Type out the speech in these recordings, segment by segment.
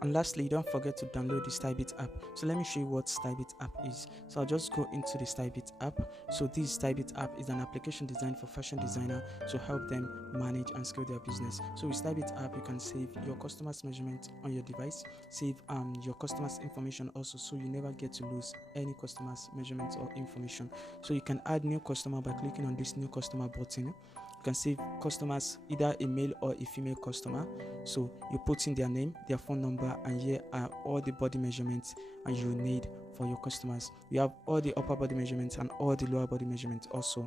And lastly, don't forget to download the Stybit app. So let me show you what Stybit app is. So I'll just go into the Stybit app. So this Stybit app is an application designed for fashion designer to help them manage and scale their business. So with Stybit app, you can save your customers' measurement on your device, save your customers' information also, so you never get to lose any customers' measurements or information. So you can add new customer by clicking on this new customer button. You can save customers, either a male or a female customer. So you put in their name, their phone number, and here are all the body measurements and you need for your customers. You have all the upper body measurements and all the lower body measurements also.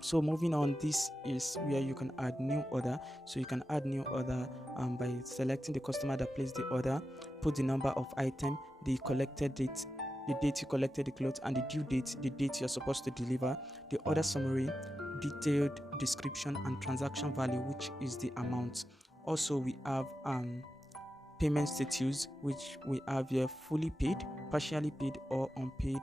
So moving on, this is where you can add new order. So you can add new order by selecting the customer that placed the order, put the number of item, the collected date, the date you collected the clothes, and the due date, the date you're supposed to deliver, the order summary, detailed description, and transaction value, which is the amount. Also, we have payment status, which we have here: fully paid, partially paid, or unpaid.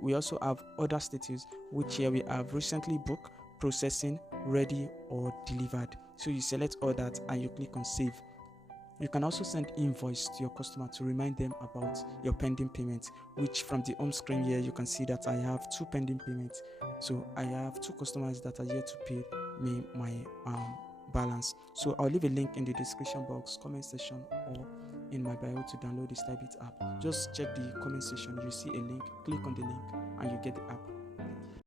We also have order status, which here we have recently booked, processing, ready, or delivered. So you select all that and you click on save. You can also send invoice to your customer to remind them about your pending payments, which from the home screen here you can see that I have 2 pending payments. So I have 2 customers that are yet to pay me my balance. So I'll leave a link in the description box, comment section, or in my bio to download the Stybit app. Just check the comment section, you see a link, click on the link, and you get the app.